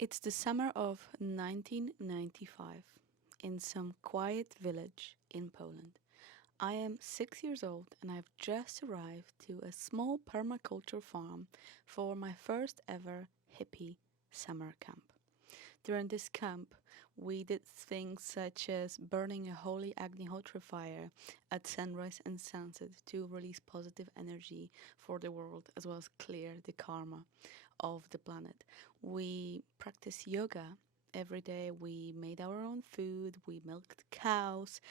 It's the summer of 1995 in some quiet village in Poland. I am 6 years old and I've just arrived to a small permaculture farm for my first ever hippie summer camp. During this camp, we did things such as burning a holy Agnihotra fire at sunrise and sunset to release positive energy for the world as well as clear the karma of the planet. We practice yoga every day. We made our own food, we milked cows,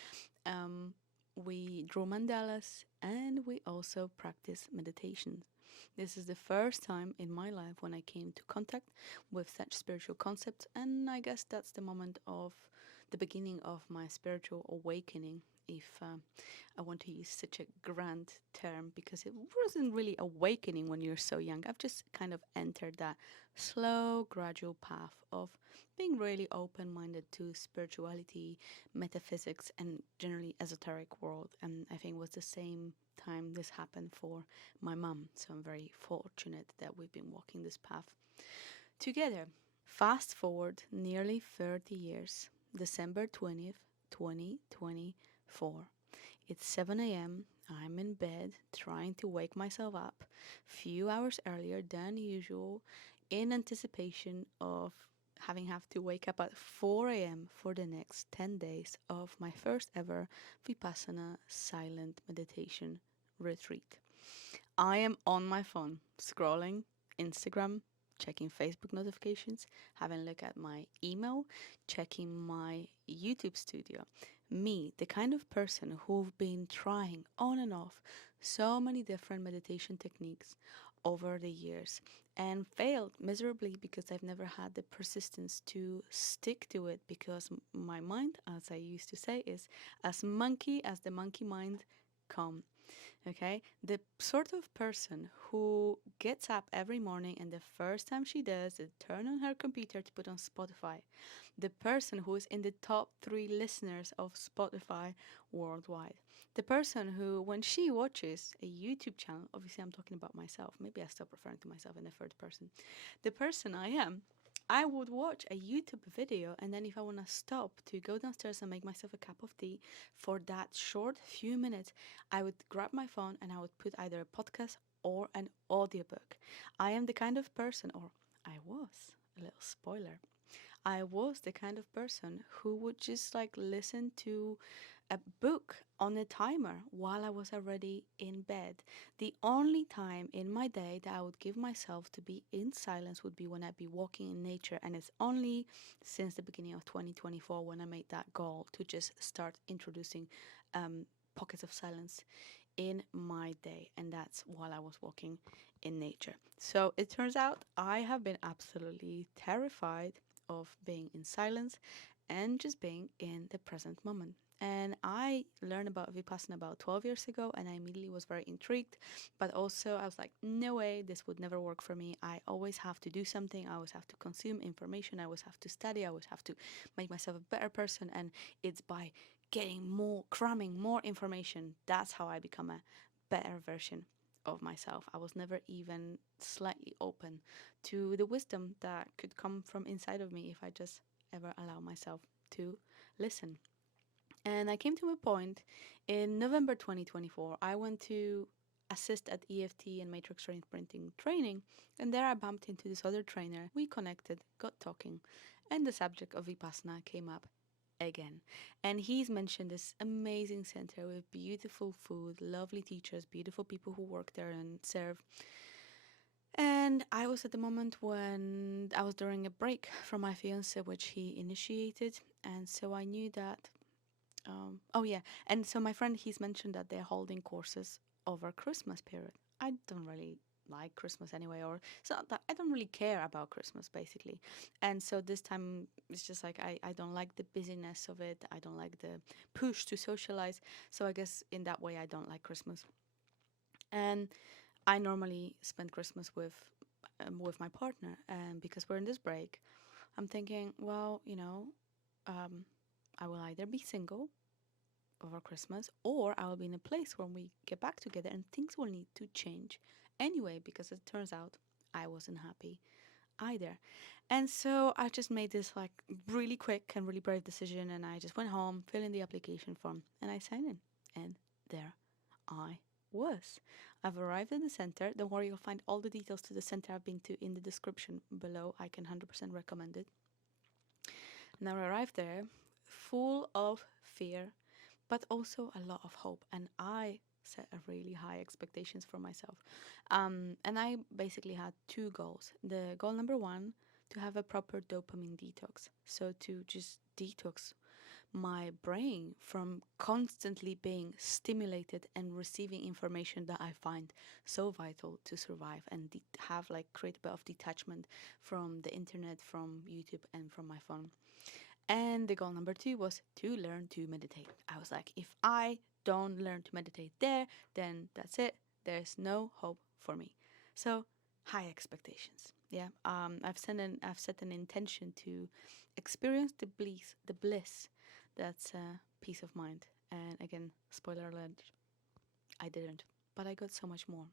um, we drew mandalas, and we also practice meditation. This is the first time in my life when I came to contact with such spiritual concepts, and I guess that's the moment of the beginning of my spiritual awakening. If I want to use such a grand term, because it wasn't really awakening when you're so young. I've just kind of entered that slow, gradual path of being really open minded to spirituality, metaphysics, and generally esoteric world. And I think it was the same time this happened for my mum. So I'm very fortunate that we've been walking this path together. Fast forward nearly 30 years, December 20th, 2024. It's 7 a.m. I'm in bed trying to wake myself up few hours earlier than usual in anticipation of having have to wake up at 4 a.m. for the next 10 days of my first ever Vipassana silent meditation retreat. I am on my phone scrolling Instagram, checking Facebook notifications, having a look at my email, checking my YouTube studio. Me, the kind of person who've been trying on and off so many different meditation techniques over the years and failed miserably because I've never had the persistence to stick to it because my mind, as I used to say, is as monkey as the monkey mind come. Okay, the sort of person who gets up every morning and the first time she does is turn on her computer to put on Spotify. The person who is in the top 3 listeners of Spotify worldwide. The person who, when she watches a YouTube channel, obviously I'm talking about myself, maybe I stop referring to myself in the third person. The person I am, I would watch a YouTube video, and then if I want to stop to go downstairs and make myself a cup of tea for that short few minutes, I would grab my phone and I would put either a podcast or an audiobook. I am the kind of person, or I was, a little spoiler, I was the kind of person who would just like listen to a book on a timer while I was already in bed. The only time in my day that I would give myself to be in silence would be when I'd be walking in nature. And it's only since the beginning of 2024 when I made that goal to just start introducing pockets of silence in my day, and that's while I was walking in nature. So it turns out I have been absolutely terrified of being in silence and just being in the present moment. And I learned about Vipassana about 12 years ago, and I immediately was very intrigued. But also, I was like, no way, this would never work for me. I always have to do something. I always have to consume information. I always have to study. I always have to make myself a better person. And it's by getting more, cramming more information. That's how I become a better version of myself. I was never even slightly open to the wisdom that could come from inside of me if I just ever allow myself to listen. And I came to a point in November 2024. I went to assist at EFT and Matrix Reimprinting training, and there I bumped into this other trainer. We connected, got talking, and the subject of Vipassana came up again. And he's mentioned this amazing center with beautiful food, lovely teachers, beautiful people who work there and serve. And I was at the moment when I was during a break from my fiance, which he initiated. And so I knew that oh yeah, and so my friend, he's mentioned that they're holding courses over Christmas period. I don't really like Christmas anyway, or it's not that I don't really care about Christmas basically. And so this time it's just like I don't like the busyness of it. I don't like the push to socialize. So I guess in that way I don't like Christmas. And I normally spend Christmas with my partner, and because we're in this break, I'm thinking, well, I will either be single over Christmas, or I will be in a place where we get back together and things will need to change anyway, because it turns out I wasn't happy either. And so I just made this like really quick and really brave decision, and I just went home, filled in the application form, and I signed in. And there I was. I've arrived at the center. Don't worry, you'll find all the details to the center I've been to in the description below. I can 100% recommend it. Now I arrived there full of fear, but also a lot of hope. And I set a really high expectations for myself. And I basically had two goals. The goal number one, to have a proper dopamine detox. So to just detox my brain from constantly being stimulated and receiving information that I find so vital to survive, and have like create a bit of detachment from the internet, from YouTube, and from my phone. And the goal number two was to learn to meditate. I was like, if I don't learn to meditate there, then that's it. There's no hope for me. So high expectations. Yeah. I've set an intention to experience the bliss that's peace of mind. And again, spoiler alert, I didn't, but I got so much more.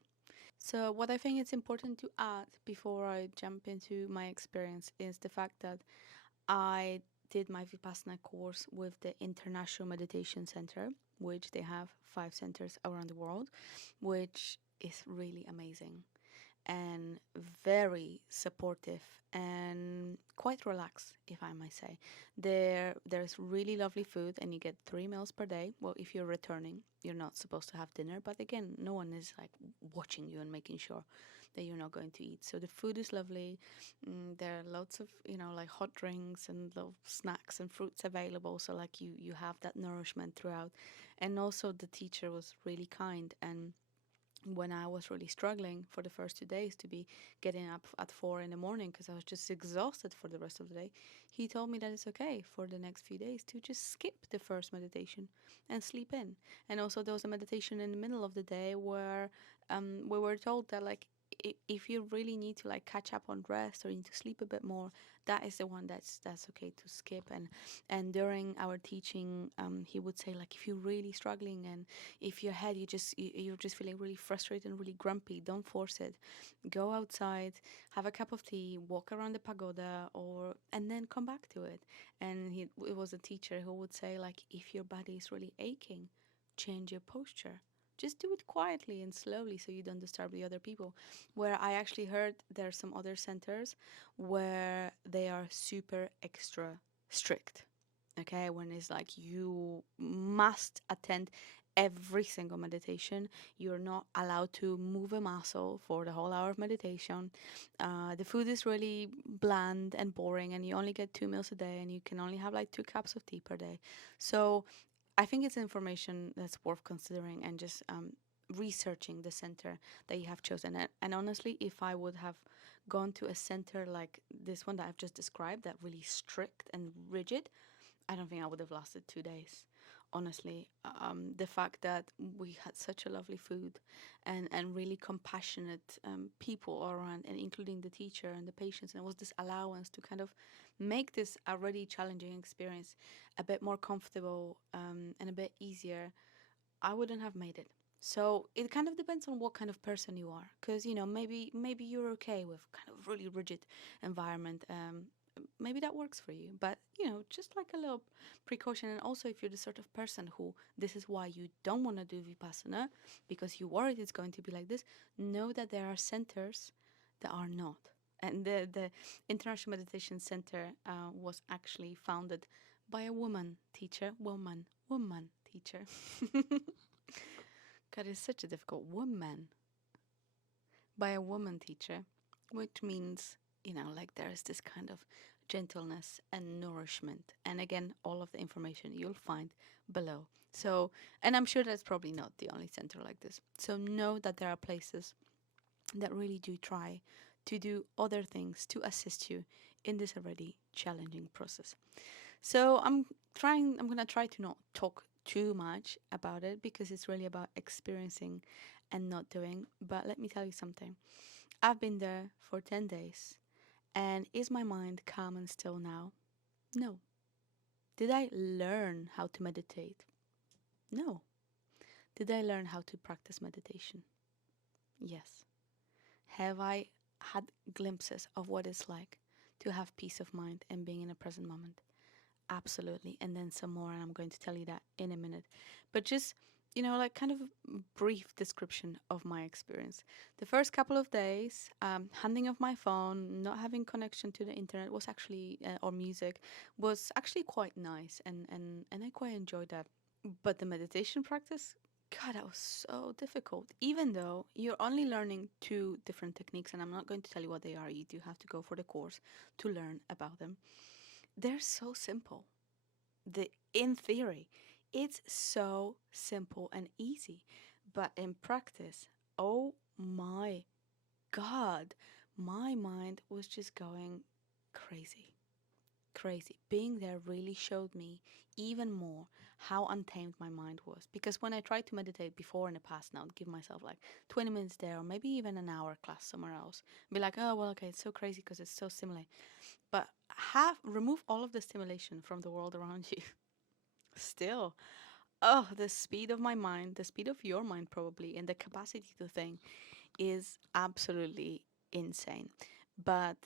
So what I think it's important to add before I jump into my experience is the fact that I did my Vipassana course with the International Meditation Center, which they have 5 centers around the world, which is really amazing and very supportive and quite relaxed, if I might say. There's really lovely food, and you get 3 meals per day. Well, if you're returning, you're not supposed to have dinner, but again, no one is like watching you and making sure that you're not going to eat. So the food is lovely. There are lots of like hot drinks and little snacks and fruits available. So like you have that nourishment throughout, and also the teacher was really kind. And when I was really struggling for the first 2 days to be getting up at 4 in the morning because I was just exhausted for the rest of the day, he told me that it's okay for the next few days to just skip the first meditation and sleep in. And also, there was a meditation in the middle of the day where we were told that like if you really need to like catch up on rest or need to sleep a bit more, that is the one that's okay to skip. And during our teaching, he would say like, if you're really struggling and if your head you're just feeling really frustrated and really grumpy, don't force it. Go outside, have a cup of tea, walk around the pagoda, or and then come back to it. And it was a teacher who would say like, if your body is really aching, change your posture. Just do it quietly and slowly so you don't disturb the other people. Where I actually heard there are some other centers where they are super extra strict. Okay, when it's like you must attend every single meditation. You're not allowed to move a muscle for the whole hour of meditation. The food is really bland and boring, and you only get 2 meals a day, and you can only have like 2 cups of tea per day. So I think it's information that's worth considering and just researching the center that you have chosen. And honestly, if I would have gone to a center like this one that I've just described, that really strict and rigid, I don't think I would have lasted 2 days. Honestly, the fact that we had such a lovely food and really compassionate people around, and including the teacher and the patients, and it was this allowance to kind of make this already challenging experience a bit more comfortable and a bit easier, I wouldn't have made it. So it kind of depends on what kind of person you are, because maybe you're okay with kind of really rigid environment. Maybe that works for you, but just like a little precaution. And also, if you're the sort of person who this is why you don't want to do Vipassana because you worried it's going to be like this, know that there are centers that are not. And the International Meditation Center was actually founded by a woman teacher. God, it's such a difficult woman. By a woman teacher, which means, like there is this kind of gentleness and nourishment. And again, all of the information you'll find below. So, and I'm sure that's probably not the only center like this. So, know that there are places that really do try to do other things to assist you in this already challenging process. So, I'm going to try to not talk too much about it because it's really about experiencing and not doing. But let me tell you something. I've been there for 10 days. And is my mind calm and still now? No. Did I learn how to meditate? No. Did I learn how to practice meditation? Yes. Have I had glimpses of what it's like to have peace of mind and being in a present moment. Absolutely. And then some more, and I'm going to tell you that in a minute. But just, like kind of brief description of my experience. The first couple of days, handing off my phone, not having connection to the internet was actually, or music, was actually quite nice. And I quite enjoyed that. But the meditation practice, God, that was so difficult. Even though you're only learning two different techniques, and I'm not going to tell you what they are, you do have to go for the course to learn about them. They're so simple. In theory, it's so simple and easy, but in practice, oh my God, my mind was just going crazy. Crazy. Being there really showed me even more how untamed my mind was. Because when I tried to meditate before in the past, now I'd give myself like 20 minutes there, or maybe even an hour class somewhere else. Be like, oh, well, okay, it's so crazy because it's so stimulating. But remove all of the stimulation from the world around you. Still, oh, the speed of my mind, the speed of your mind, probably, and the capacity to think is absolutely insane. But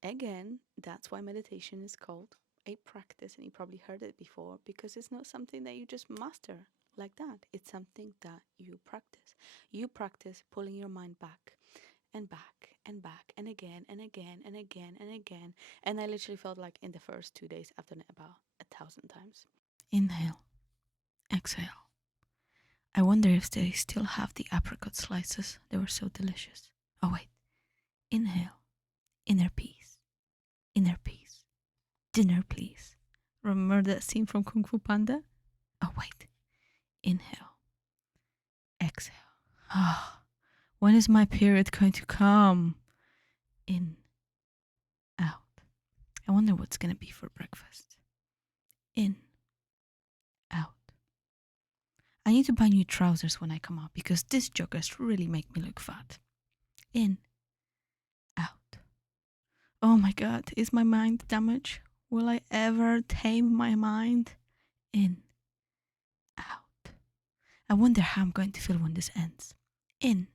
again, that's why meditation is called a practice, and you probably heard it before, because it's not something that you just master like that. It's something that you practice. You practice pulling your mind back and back and back and again and again and again and again. And I literally felt like in the first 2 days I've done it about 1,000 times. Inhale, exhale. I wonder if they still have the apricot slices. They were so delicious. Oh, wait. Inhale. Inner peace. Inner peace. Dinner, please. Remember that scene from Kung Fu Panda? Oh, wait. Inhale. Exhale. Ah, when is my period going to come? In. Out. I wonder what's going to be for breakfast. In. Out. I need to buy new trousers when I come out because these joggers really make me look fat. In. Out. Oh my God, is my mind damaged? Will I ever tame my mind? In. Out. I wonder how I'm going to feel when this ends. In.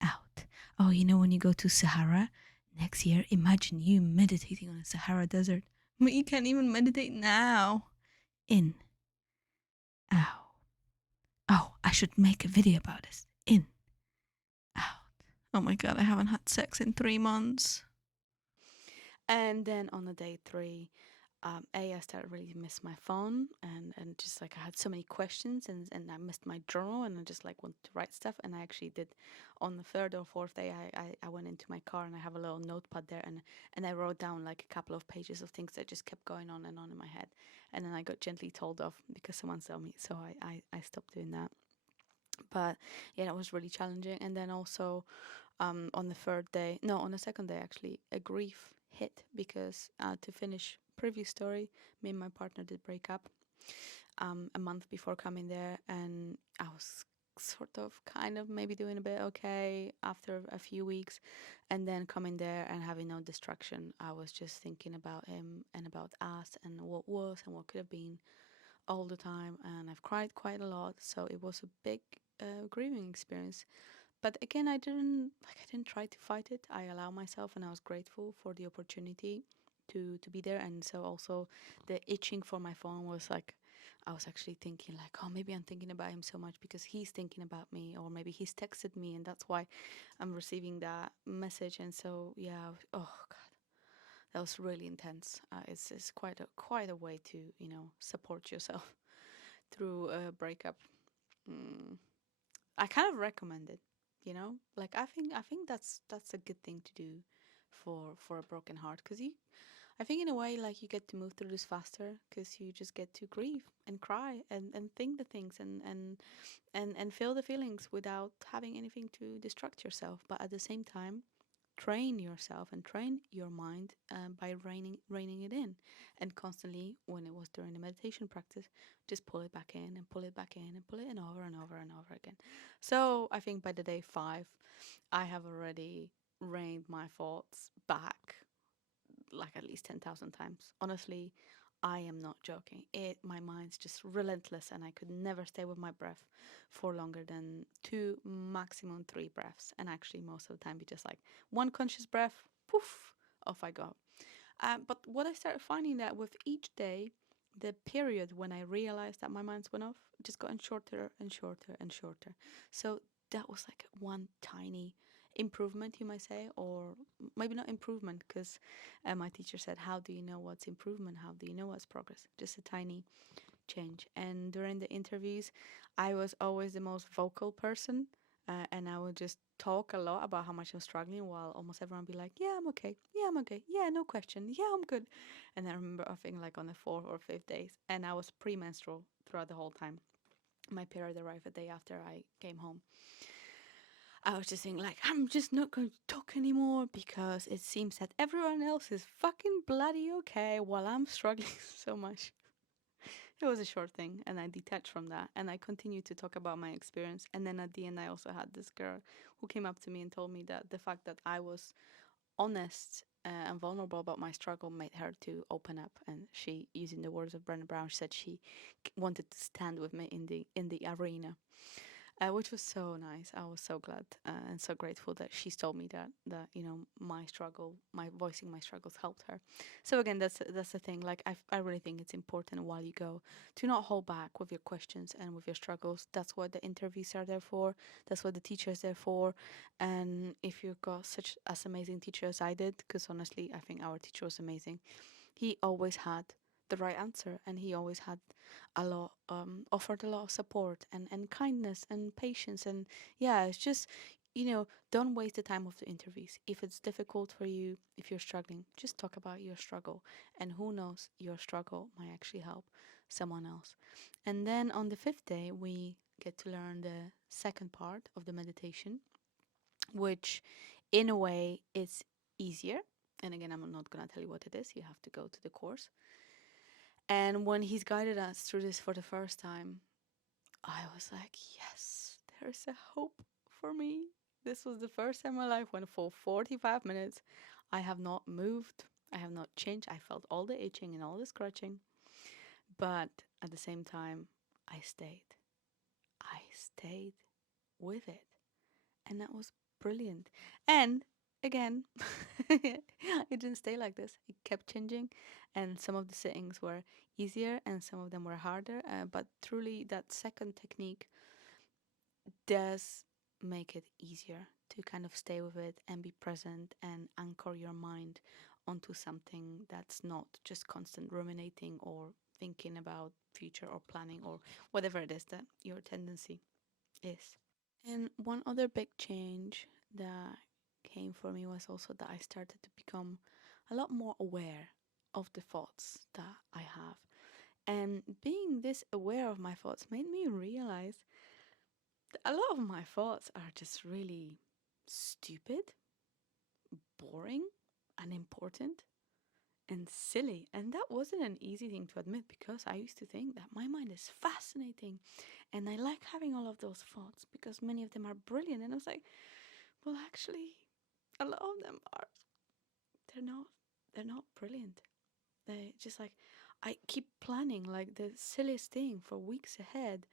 Out. Oh, when you go to Sahara next year, imagine you meditating on a Sahara desert. But you can't even meditate now. In. Out. Oh, I should make a video about this. In. Out. Oh my God, I haven't had sex in 3 months. And then on the day 3, I started really to miss my phone, and just like I had so many questions, and I missed my journal, and I just like wanted to write stuff. And I actually did. On the 3rd or 4th day, I went into my car, and I have a little notepad there, and I wrote down like a couple of pages of things that just kept going on and on in my head. And then I got gently told off because someone saw me, so I stopped doing that. But yeah, that was really challenging. And then also on the 3rd day, no, on the 2nd day actually, a grief hit because to finish previous story, me and my partner did break up a month before coming there, and I was sort of kind of maybe doing a bit okay after a few weeks, and then coming there and having no distraction. I was just thinking about him and about us and what was and what could have been all the time, and I've cried quite a lot, so it was a big grieving experience. But again, I didn't try to fight it. I allow myself, and I was grateful for the opportunity to be there. And so also the itching for my phone was like, I was actually thinking like, oh, maybe I'm thinking about him so much because he's thinking about me, or maybe he's texted me, and that's why I'm receiving that message. And so yeah, oh God, that was really intense. It's quite a way to support yourself through a breakup. Mm. I kind of recommend it, like I think that's a good thing to do for a broken heart, because I think in a way like you get to move through this faster because you just get to grieve and cry and think the things and feel the feelings without having anything to distract yourself, but at the same time train yourself and train your mind by reining it in, and constantly, when it was during the meditation practice, just pull it back in and pull it back in and pull it in over and over and over again. So I think by the day 5 I have already reined my thoughts back like at least 10,000 times. Honestly, I am not joking. My mind's just relentless, and I could never stay with my breath for longer than two, maximum three breaths. And actually, most of the time, be just like one conscious breath, poof, off I go. But what I started finding that with each day, the period when I realized that my mind's went off just gotten shorter and shorter and shorter. So that was like one tiny improvement, you might say, or maybe not improvement, because my teacher said, "How do you know what's improvement? How do you know what's progress?" Just a tiny change. And during the interviews, I was always the most vocal person, and I would just talk a lot about how much I'm struggling, while almost everyone would be like, "Yeah, I'm okay. Yeah, I'm okay. Yeah, no question. Yeah, I'm good." And I remember, I think, like on the fourth or fifth days, and I was premenstrual throughout the whole time. My period arrived a day after I came home. I was just saying, like, I'm just not going to talk anymore because it seems that everyone else is fucking bloody okay while I'm struggling so much. It was a short thing, and I detached from that, and I continued to talk about my experience. And then at the end, I also had this girl who came up to me and told me that the fact that I was honest and vulnerable about my struggle made her to open up. And she, using the words of Brené Brown, she said she wanted to stand with me in the arena, which was so nice. I was so glad and so grateful that she's told me that my struggle, my voicing my struggles helped her. So again, that's the thing. Like I really think it's important while you go to not hold back with your questions and with your struggles. That's what the interviews are there for. That's what the teacher is there for. And if you've got such as amazing teacher as I did, because honestly, I think our teacher was amazing. He always had the right answer, and he always had a lot offered a lot of support and kindness and patience. And yeah, it's just, don't waste the time of the interviews. If it's difficult for you, if you're struggling, just talk about your struggle, and who knows, your struggle might actually help someone else. And then on the fifth day, we get to learn the second part of the meditation, which in a way is easier. And again, I'm not going to tell you what it is. You have to go to the course. And when he's guided us through this for the first time, I was like, yes, there's a hope for me. This was the first time in my life when for 45 minutes I have not moved, I have not changed. I felt all the itching and all the scratching, but at the same time, I stayed. I stayed with it. And that was brilliant. And again, it didn't stay like this. It kept changing, and some of the sittings were easier and some of them were harder. But truly, that second technique does make it easier to kind of stay with it and be present and anchor your mind onto something that's not just constant ruminating or thinking about future or planning or whatever it is that your tendency is. And one other big change that came for me was also that I started to become a lot more aware of the thoughts that I have. And being this aware of my thoughts made me realize that a lot of my thoughts are just really stupid, boring, unimportant, and silly. And that wasn't an easy thing to admit, because I used to think that my mind is fascinating and I like having all of those thoughts because many of them are brilliant. And I was like, well, actually, a lot of them are, they're not, they're not brilliant. They just like, I keep planning like the silliest thing for weeks ahead.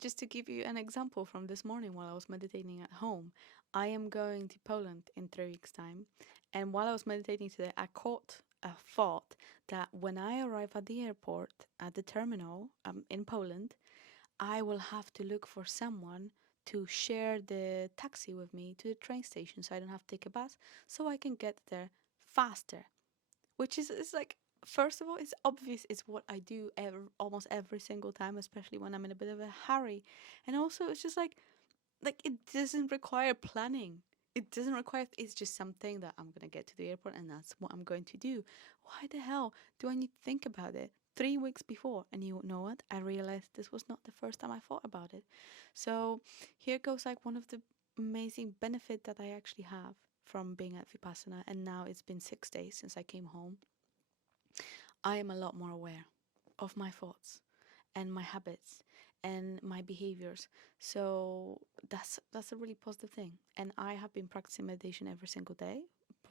Just to give you an example from this morning while I was meditating at home, I am going to Poland in 3 weeks' time, and while I was meditating today, I caught a thought that when I arrive at the airport at the terminal in Poland, I will have to look for someone to share the taxi with me to the train station, so I don't have to take a bus, so I can get there faster. Which is it's like, first of all, it's obvious, it's what I do almost every single time, especially when I'm in a bit of a hurry. And also, it's just like it doesn't require planning. It doesn't require, it's just something that I'm gonna get to the airport and that's what I'm going to do. Why the hell do I need to think about it 3 weeks before? And you know what, I realized this was not the first time I thought about it. So here goes like one of the amazing benefit that I actually have from being at Vipassana. And now it's been 6 days since I came home. I am a lot more aware of my thoughts and my habits and my behaviors. So that's a really positive thing. And I have been practicing meditation every single day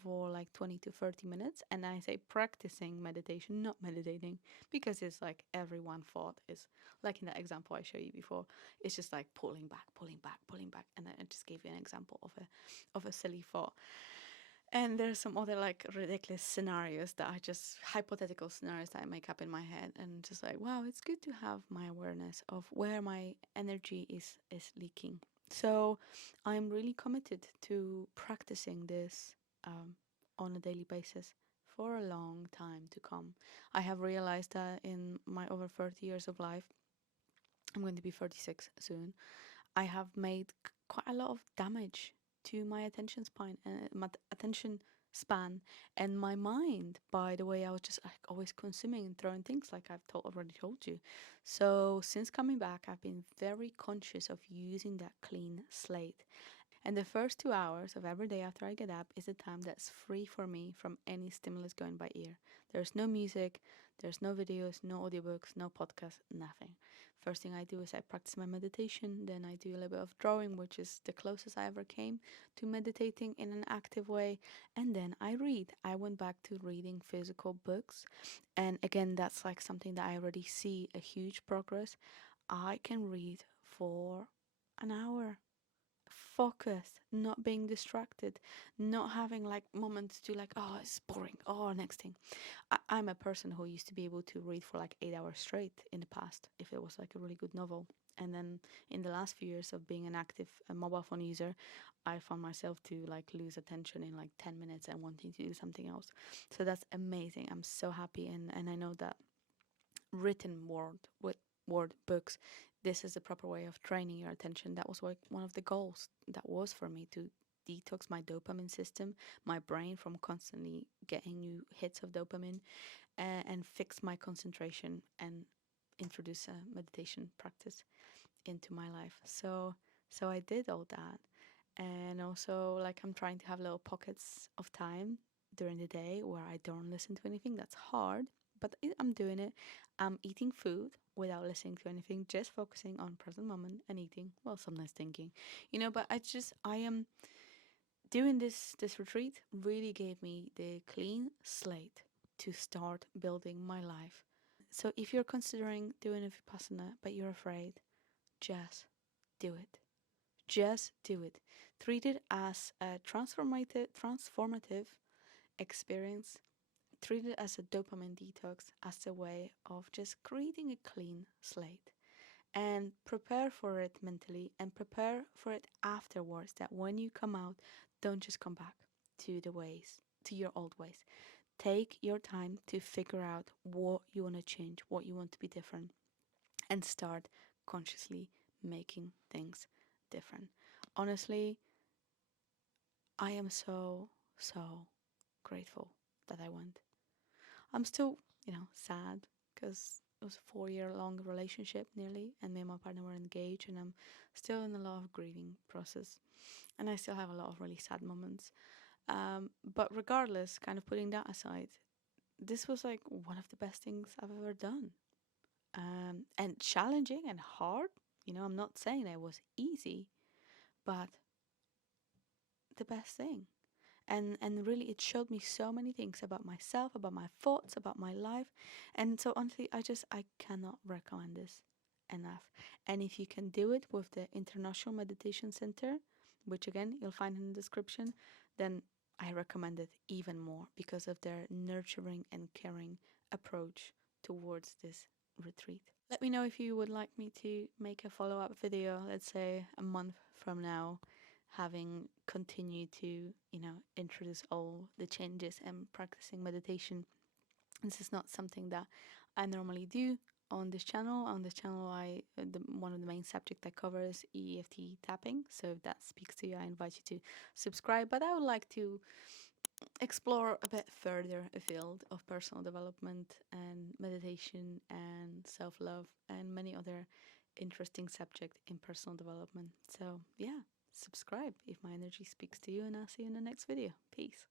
for like 20 to 30 minutes. And I say practicing meditation, not meditating, because it's like every one thought is like in that example I showed you before. It's just like pulling back, pulling back, pulling back. And then I just gave you an example of a silly thought. And there's some other like ridiculous scenarios that I just hypothetical scenarios that I make up in my head, and just like, wow, it's good to have my awareness of where my energy is leaking. So I'm really committed to practicing this on a daily basis for a long time to come. I have realized that in my over 30 years of life, I'm going to be 36 soon, I have made quite a lot of damage to my attention span and my mind by the way I was just like always consuming and throwing things like already told you. So since coming back, I've been very conscious of using that clean slate. And the first 2 hours of every day after I get up is a time that's free for me from any stimulus going by ear. There's no music, there's no videos, no audiobooks, no podcasts, nothing. First thing I do is I practice my meditation, then I do a little bit of drawing, which is the closest I ever came to meditating in an active way, and then I read. I went back to reading physical books, and again, that's like something that I already see a huge progress. I can read for an hour focused, not being distracted, not having like moments to like, oh, it's boring, oh, next thing. I'm a person who used to be able to read for like 8 hours straight in the past if it was like a really good novel. And then in the last few years of being an active mobile phone user, I found myself to like lose attention in like 10 minutes and wanting to do something else. So that's amazing. I'm so happy. And I know that written word books, this is the proper way of training your attention. That was like one of the goals that was for me, to detox my dopamine system, my brain, from constantly getting new hits of dopamine, and fix my concentration and introduce a meditation practice into my life. So I did all that. And also, like, I'm trying to have little pockets of time during the day where I don't listen to anything. That's hard, but I'm doing it. I'm eating food without listening to anything, just focusing on present moment and eating. Well, sometimes thinking, but I am doing this retreat really gave me the clean slate to start building my life. So if you're considering doing a Vipassana but you're afraid, just do it. Just do it. Treat it as a transformative experience. Treat it as a dopamine detox, as a way of just creating a clean slate. And prepare for it mentally, and prepare for it afterwards, that when you come out, don't just come back to your old ways. Take your time to figure out what you want to change, what you want to be different, and start consciously making things different. Honestly, I am so, so grateful that I went. I'm still, sad because it was a 4 year long relationship nearly, and me and my partner were engaged, and I'm still in a lot of grieving process, and I still have a lot of really sad moments. But regardless, kind of putting that aside, this was like one of the best things I've ever done. And challenging and hard. I'm not saying that it was easy, but the best thing. And really, it showed me so many things about myself, about my thoughts, about my life. And so honestly, I cannot recommend this enough. And if you can do it with the International Meditation Center, which again you'll find in the description, then I recommend it even more because of their nurturing and caring approach towards this retreat. Let me know if you would like me to make a follow-up video, let's say a month from now, having continued to, introduce all the changes and practicing meditation. This is not something that I normally do on this channel. On this channel, one of the main subjects I cover is EFT tapping. So if that speaks to you, I invite you to subscribe. But I would like to explore a bit further a field of personal development and meditation and self-love and many other interesting subjects in personal development. So yeah, subscribe if my energy speaks to you, and I'll see you in the next video. Peace.